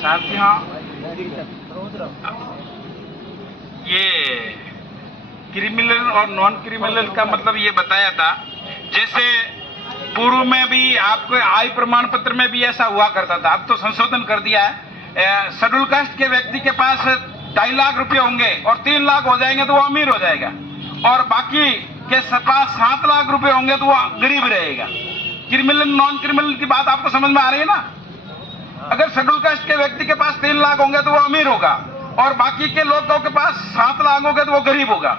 साथियों, ये क्रिमिनल और नॉन क्रिमिनल का मतलब ये बताया था। जैसे पूर्व में भी आपको आय प्रमाण पत्र में भी ऐसा हुआ करता था, अब तो संशोधन कर दिया है। शेड्यूल कास्ट के व्यक्ति के पास 2.5 लाख रुपए होंगे और 3 लाख हो जाएंगे तो वो अमीर हो जाएगा, और बाकी के पास 7 लाख रुपए होंगे तो वो गरीब रहेगा। क्रिमिनल नॉन क्रिमिनल की बात आपको समझ में आ रही है ना? अगर शेड्यूल कास्ट के व्यक्ति के पास 3 लाख होंगे तो वो अमीर होगा, और बाकी के लोगों के पास 7 लाख होंगे तो वो गरीब होगा।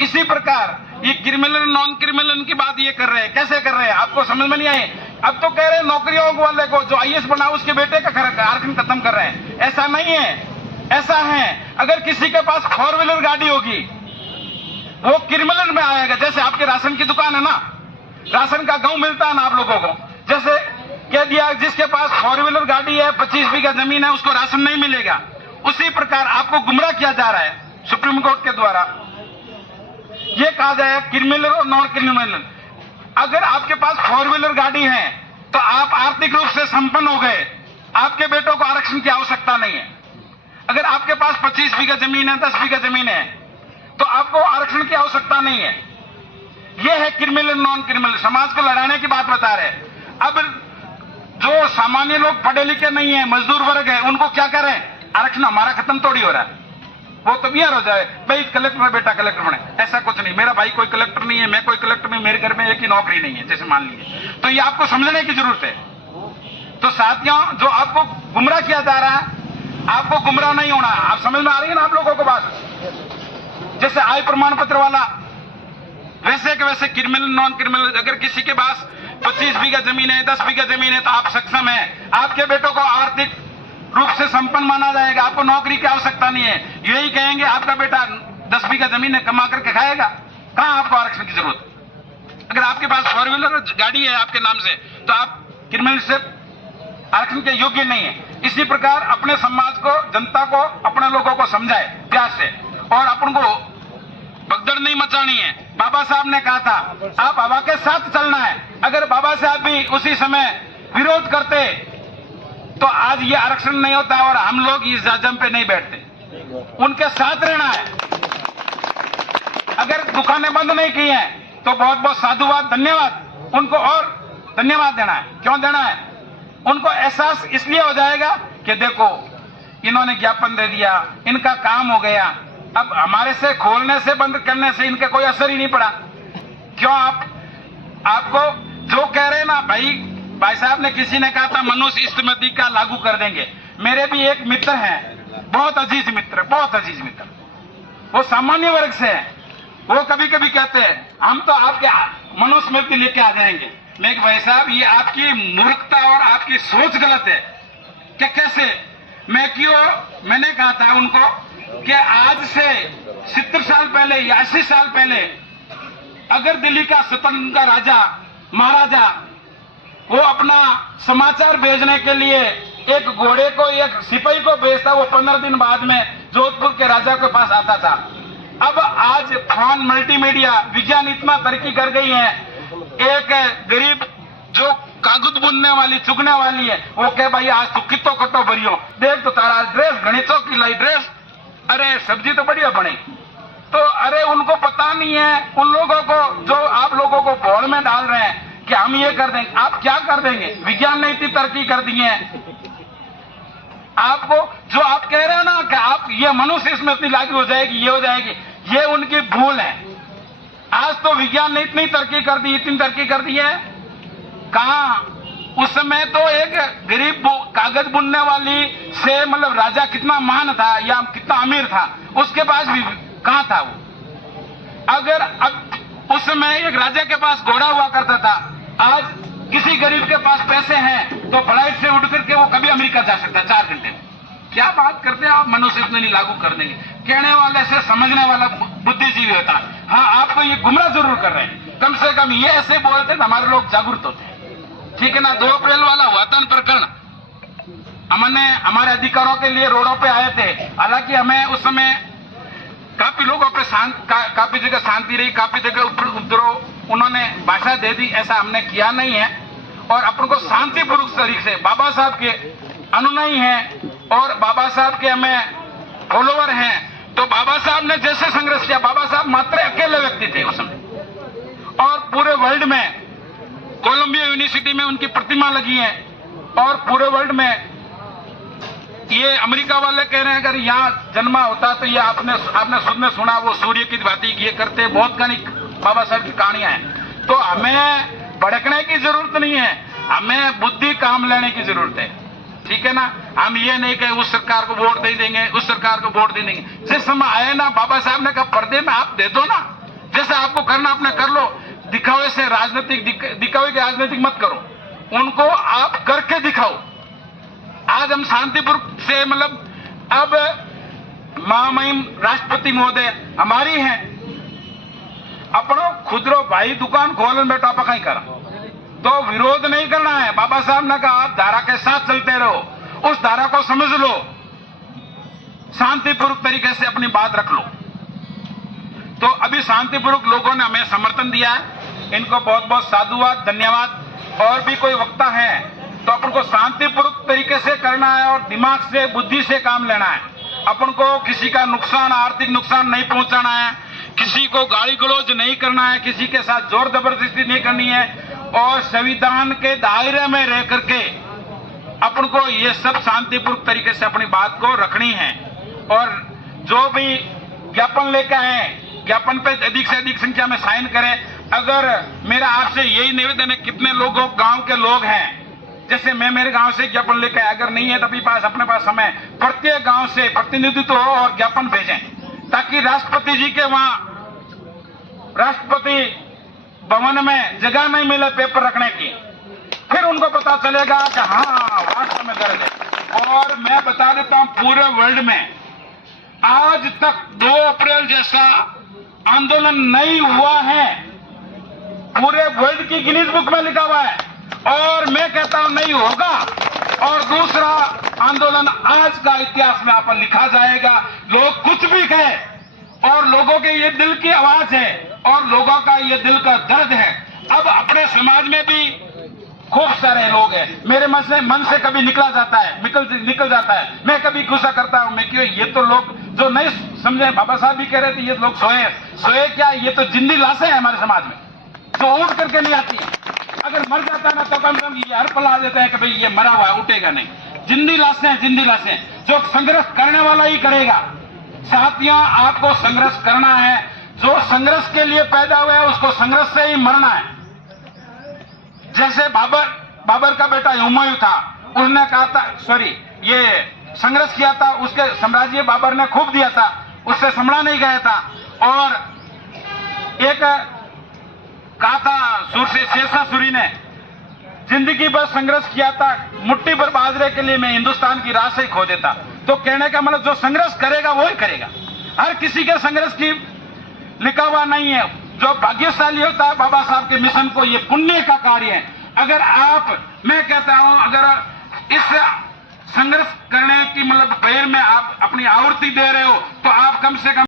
इसी प्रकार ये क्रिमिनल नॉन क्रिमिनल की बात ये कर रहे हैं। कैसे कर रहे हैं आपको समझ में नहीं आई? अब तो कह रहे हैं नौकरियों वाले को जो IAS बना उसके बेटे का आरक्षण खत्म कर रहे हैं। ऐसा नहीं है, ऐसा है अगर किसी के पास 4 व्हीलर गाड़ी होगी वो क्रिमिनल में आएगा। जैसे आपके राशन की दुकान है ना, राशन का गेहूं मिलता है ना आप लोगों को, जैसे कह दिया जिसके पास 4 व्हीलर गाड़ी है, 25 बीघा जमीन है, उसको राशन नहीं मिलेगा। उसी प्रकार आपको गुमराह किया जा रहा है सुप्रीम कोर्ट के द्वारा। ये कहा जाए क्रिमिनल और नॉन क्रिमिनल। अगर आपके पास 4 व्हीलर गाड़ी है तो आप आर्थिक रूप से संपन्न हो गए, आपके बेटों को आरक्षण की आवश्यकता नहीं है। अगर आपके पास 25 बीघा जमीन है, 10 बीघा जमीन है, तो आपको आरक्षण की आवश्यकता नहीं है। यह है क्रिमिनल नॉन क्रिमिनल। समाज को लड़ाने की बात बता रहे। अब जो सामान्य लोग पढ़े लिखे नहीं है, मजदूर वर्ग है, उनको क्या करें? आरक्षण हमारा खत्म थोड़ी हो रहा है। वो तो बिहार हो जाए भाई कलेक्टर है, बेटा कलेक्टर बने, ऐसा कुछ नहीं। मेरा भाई कोई कलेक्टर नहीं है, मैं कोई कलेक्टर नहीं, मेरे घर में एक ही नौकरी नहीं है, जैसे मान लीजिए। तो ये आपको समझने की जरूरत है। तो साथियों, जो आपको गुमराह किया जा रहा है, आपको गुमराह नहीं होना। आप समझ में आ रही है ना आप लोगों को बात? जैसे आय प्रमाण पत्र वाला, वैसे के वैसे क्रिमिनल नॉन क्रिमिनल। अगर किसी के पास 25 बीघा जमीन है, 10 बीघा जमीन है, तो आप सक्षम है, आपके बेटों को आर्थिक रूप से संपन्न माना जाएगा, आपको नौकरी की आवश्यकता नहीं है। यही कहेंगे आपका बेटा 10 बीघा जमीन है, कमा करके खाएगा, कहां आपको आरक्षण की जरूरत है? अगर आपके पास 4 व्हीलर गाड़ी है आपके नाम से, तो आप क्रिमिनल से आरक्षण के योग्य नहीं है। इसी प्रकार अपने समाज को, जनता को, अपने लोगों को समझाए प्यार से, और अपन को भगदड़ नहीं मचानी है। बाबा साहब ने कहा था आप हवा के साथ चलना है। अगर बाबा साहब भी उसी समय विरोध करते तो आज ये आरक्षण नहीं होता और हम लोग इस जम पे नहीं बैठते। उनके साथ रहना है। अगर दुकानें बंद नहीं की हैं तो बहुत बहुत साधुवाद, धन्यवाद। उनको और धन्यवाद देना है। क्यों देना है? उनको एहसास इसलिए हो जाएगा कि देखो इन्होंने ज्ञापन दे दिया, इनका काम हो गया। अब हमारे से खोलने से, बंद करने से इनके कोई असर ही नहीं पड़ा। क्यों? आपको जो कह रहे हैं ना भाई साहब ने, किसी ने कहा था मनुष्य स्मृति का लागू कर देंगे। मेरे भी एक मित्र हैं, बहुत अजीज मित्र, बहुत अजीज मित्र, वो सामान्य वर्ग से हैं। वो कभी कभी कहते हैं हम तो आपके मनुस्मृति लेके आ जाएंगे। मैं भाई साहब ये आपकी मूर्खता और आपकी सोच गलत है। क्या कैसे? मैंने कहा था उनको कि आज से 70 साल पहले या 80 साल पहले अगर दिल्ली का स्वतंत्र का राजा महाराजा वो अपना समाचार भेजने के लिए एक घोड़े को, एक सिपाही को भेजता, वो 15 दिन बाद में जोधपुर के राजा के पास आता था। अब आज फोन, मल्टीमीडिया, विज्ञान इतना तरक्की कर गई है, एक गरीब जो कागज बुनने वाली, चुगने वाली है, वो कहे भाई आज तू कितो कटो भरियो, देख तो तारा ड्रेस घनी चौकी लाई ड्रेस, अरे सब्जी तो बढ़िया बनी। तो अरे उनको पता नहीं है, उन लोगों को जो आप लोगों को भोल में डाल रहे हैं कि हम ये कर देंगे। आप क्या कर देंगे? विज्ञान ने इतनी तरक्की कर दी है। आपको जो आप कह रहे हो ना कि आप ये मनुष्य स्मृति लागू हो जाएगी, ये हो जाएगी, ये उनकी भूल है। आज तो विज्ञान ने इतनी तरक्की कर दी, इतनी तरक्की कर दी है। कहां? उस समय तो एक गरीब कागज बुनने वाली से मतलब राजा कितना महान था या कितना अमीर था, उसके पास भी कहां था वो? अगर अब उस समय एक राजा के पास घोड़ा हुआ करता था, आज किसी गरीब के पास पैसे हैं तो फ्लाइट से उड़ करके वो कभी अमेरिका जा सकता है 4 घंटे में। क्या बात करते हैं आप? मनुष्य इतने नहीं लागू कर देंगे। कहने वाले से समझने वाला बुद्धिजीवी होता है। हाँ, आपको ये गुमराह जरूर कर रहे हैं। कम से कम ये ऐसे बोलते तो हमारे लोग जागरूक होते हैं। ठीक है ना? 2 अप्रैल वाला हुआ था प्रकरण, हमने हमारे अधिकारों के लिए रोडों पे आए थे। हालांकि हमें उस समय काफी लोगों पे काफी जगह शांति रही, काफी जगह उपद्रव, उन्होंने भाषा दे दी, ऐसा हमने किया नहीं है। और अपन को शांतिपूर्वक तरीके से बाबा साहब के अनुयायी हैं और बाबा साहब के हमें फॉलोवर हैं, तो बाबा साहब ने जैसे संघर्ष किया, बाबा साहब मात्र अकेले व्यक्ति थे उस समय, और पूरे वर्ल्ड में कोलंबिया यूनिवर्सिटी में उनकी प्रतिमा लगी है, और पूरे वर्ल्ड में ये अमेरिका वाले कह रहे हैं अगर यहाँ जन्मा होता तो ये आपने सुना वो सूर्य की भांति ये करते, बहुत घनी बाबा साहब की कहानियां हैं। तो हमें भड़कने की जरूरत नहीं है, हमें बुद्धि काम लेने की जरूरत है, ठीक है ना। हम ये नहीं कहे उस सरकार को वोट दे देंगे, उस सरकार को वोट दे देंगे। जिस समय आए ना, बाबा साहब ने कहा पर्दे में आप दे दो ना, जैसे आपको करना आपने कर लो, दिखावे से दिखावे की राजनीतिक मत करो, उनको आप करके दिखाओ। आज हम शांतिपूर्वक से मतलब अब महामहिम राष्ट्रपति महोदय हमारी हैं, अपनो खुदरो भाई दुकान खोलन बैठो आप कहीं करा, तो विरोध नहीं करना है। बाबा साहब ने कहा आप धारा के साथ चलते रहो, उस धारा को समझ लो, शांतिपूर्वक तरीके से अपनी बात रख लो। तो अभी शांतिपूर्वक लोगों ने हमें समर्थन दिया है, इनको बहुत बहुत साधुवाद, धन्यवाद। और भी कोई वक्ता है तो अपन को शांतिपूर्वक तरीके से करना है और दिमाग से, बुद्धि से काम लेना है। अपन को किसी का नुकसान, आर्थिक नुकसान नहीं पहुंचाना है, किसी को गाली गलौज नहीं करना है, किसी के साथ जोर जबरदस्ती नहीं करनी है, और संविधान के दायरे में रह करके अपन को ये सब शांतिपूर्वक तरीके से अपनी बात को रखनी है। और जो भी ज्ञापन लेकर आए, ज्ञापन पे अधिक से अधिक संख्या में साइन करें। अगर मेरा आपसे यही निवेदन है, कितने लोगों गांव के लोग हैं, जैसे मैं मेरे गांव से ज्ञापन लेकर, अगर नहीं है तभी पास अपने पास समय, प्रत्येक गांव से प्रतिनिधित्व हो और ज्ञापन भेजें, ताकि राष्ट्रपति जी के वहां राष्ट्रपति भवन में जगह नहीं मिले पेपर रखने की, फिर उनको पता चलेगा कि हाँ वास्तव में दर्ज है। और मैं बता देता हूं, पूरे वर्ल्ड में आज तक 2 अप्रैल जैसा आंदोलन नहीं हुआ है, पूरे वर्ल्ड की गिनीज बुक में लिखा हुआ है, और मैं कहता हूं नहीं होगा। और दूसरा आंदोलन आज का इतिहास में आप लिखा जाएगा। लोग कुछ भी कहे, और लोगों के ये दिल की आवाज है, और लोगों का ये दिल का दर्द है। अब अपने समाज में भी खूब सारे लोग हैं, मेरे मन से कभी निकल जाता है, मैं कभी गुस्सा करता हूं, मैं क्यों, ये तो लोग जो नहीं समझे, बाबा साहब भी कह रहे थे ये लोग सोए क्या, ये तो जिंदी लाशें हैं हमारे समाज में, जो उठ करके नहीं आती है। अगर मर जाता है ना तो कम से कम ये हर पला देते हैं कि भाई ये मरा हुआ है, उठेगा नहीं। जिंदी लाशें जो संघर्ष करने वाला ही करेगा। साथियों, आपको संघर्ष करना है, जो संघर्ष के लिए पैदा हुआ है उसको संघर्ष से ही मरना है। जैसे बाबर का बेटा हुमायूं था, उसने कहा था ये संघर्ष किया था, उसके साम्राज्य बाबर ने खूब दिया था, उससे संभला नहीं गया था। और एक कहा था शेरशाह सूरी ने जिंदगी भर संघर्ष किया था, मुट्ठी भर बाजरे के लिए मैं हिंदुस्तान की राह से खो देता। तो कहने का मतलब जो संघर्ष करेगा वो ही करेगा, हर किसी के संघर्ष की लिखा हुआ नहीं है। जो भाग्यशाली होता है बाबा साहब के मिशन को, ये पुण्य का कार्य है। अगर मैं कहता हूं, अगर इस संघर्ष करने की मतलब पेड़ में आप अपनी आहुति दे रहे हो, तो आप कम से कम